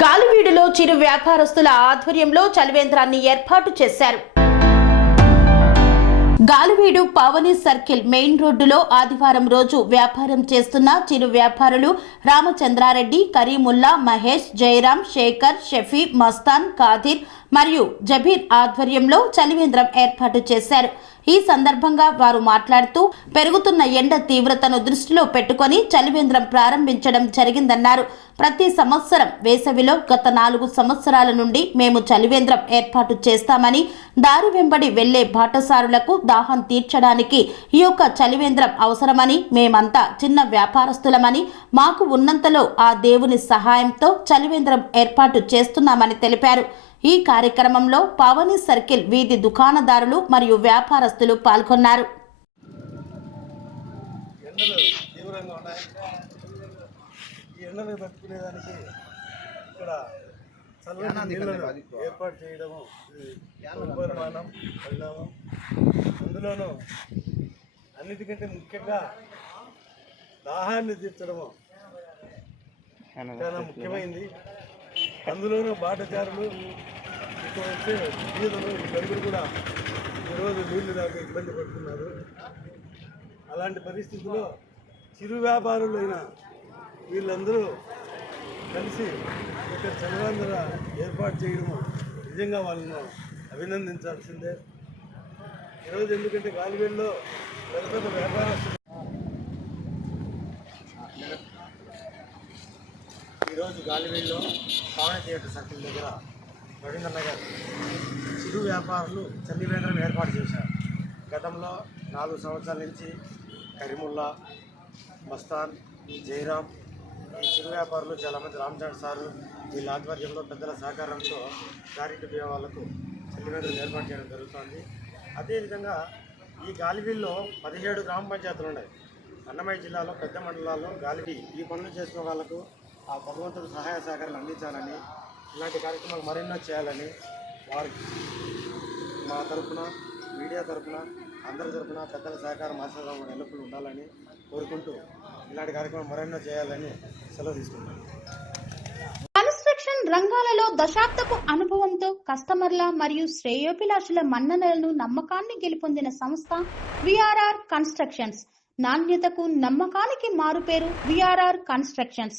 గాలివీడులో చిరు వ్యాపారస్తుల ఆధ్వర్యంలో చలివేంద్రాన్ని ఏర్పాటు చేశారు. గాలివీడు పావని సర్కిల్ మెయిన్ రోడ్డులో ఆదివారం రోజు వ్యాపారం చేస్తున్న చిరు వ్యాపారులు రామచంద్రారెడ్డి కరీముల్లా మహేష్ జయరాం శేఖర్ షఫీ మస్తాన్ కాదిర్ మరియు జబీర్ ఆధ్వర్యంలో చలివేంద్రం ఏర్పాటు చేశారు. ఈ సందర్భంగా వారు మాట్లాడుతూ పెరుగుతున్న ఎండ తీవ్రతను దృష్టిలో పెట్టుకొని చలివేంద్రం ప్రారంభించడం జరిగిందన్నారు. ప్రతి సంవత్సరం వేసవిలో గత నాలుగు సంవత్సరాల నుండి మేము చలివేంద్రం ఏర్పాటు చేస్తామని దారి వెంబడి వెళ్ళే బాటసారులకు దాహం తీర్చడానికి ఈ యొక్క చలివేంద్రం అవసరమని మేమంతా చిన్న వ్యాపారస్తులమని మాకు ఉన్నంతలో ఆ దేవుని సహాయంతో చలివేంద్రం ఏర్పాటు చేస్తున్నామని తెలిపారు. ఈ కార్యక్రమంలో పావని సర్కిల్ వీధి దుకాణదారులు మరియు వ్యాపారస్తులు పాల్గొన్నారు. ఎండలు తీవ్రంగా ఉన్నాయి. ఈ ఎండలు తట్టుకునేదానికి ఇక్కడ చల్లని నీళ్ళను ఏర్పాటు చేయడము ఇది పరిమాణం పరిణామం అందులోనూ అన్నిటికంటే ముఖ్యంగా దాహాన్ని తీర్చడము చాలా ముఖ్యమైనది అందులోనూ బాటచారులు ఇక్కడ వచ్చే బీదలు వీళ్ళందరూ కూడా ఈరోజు నీళ్ళు దాకా ఇబ్బంది పడుతున్నారు. అలాంటి పరిస్థితుల్లో చిరు వ్యాపారులైన వీళ్ళందరూ కలిసి ఇక్కడ చలవాంధ్ర ఏర్పాటు చేయడము నిజంగా వాళ్ళను అభినందించాల్సిందే. ఈరోజు ఎందుకంటే గాలివేల్లో పెద్ద పెద్ద వ్యాపారస్తులు ఈరోజు గాలివేల్లో పవన థియేటర్ సర్కిల్ దగ్గర రవీంద్రనగర్ చిరు వ్యాపారులు చల్లివేంద్రం ఏర్పాటు చేశారు. గతంలో నాలుగు సంవత్సరాల నుంచి కరీముల్లా మస్తాన్ జయరాం ఈ చిరు వ్యాపారులు చాలామంది రామచంద్ర సారు వీళ్ళ ఆధ్వర్యంలో పెద్దల సహకారంతో చారిటీ బియ్య వాళ్ళకు చల్లివేంద్రం ఏర్పాటు చేయడం జరుగుతోంది. అదేవిధంగా ఈ గాలివీల్లో పదిహేడు గ్రామ పంచాయతీలు ఉన్నాయి. అన్నమయ్య జిల్లాలో పెద్ద మండలాల్లో గాలివి ఈ పనులు చేసుకునే వాళ్ళకు ఆ భగవంతుడు సహాయ సహకారాలు అందించాలని ఇలాంటి కార్యక్రమాలు మరెన్నో చేయాలని వారికి మా తరఫున మీడియా తరపున అందరి తరపున పెద్దల సహకారం ఆశీర్వాదం ఎల్లప్పుడూ ఉండాలని కోరుకుంటూ ఇలాంటి కార్యక్రమం మరెన్నో చేయాలని సెలవు తీసుకుంటాను కన్స్ట్రక్షన్ రంగాలలో దశాబ్దపు అనుభవంతో కస్టమర్ల మరియు శ్రేయోభిలాషుల మన్ననలను నమ్మకాన్ని గెలుపొందిన సంస్థ విఆర్ఆర్ కన్స్ట్రక్షన్స్. నాణ్యతకు నమ్మకానికి మారుపేరు V R R constructions.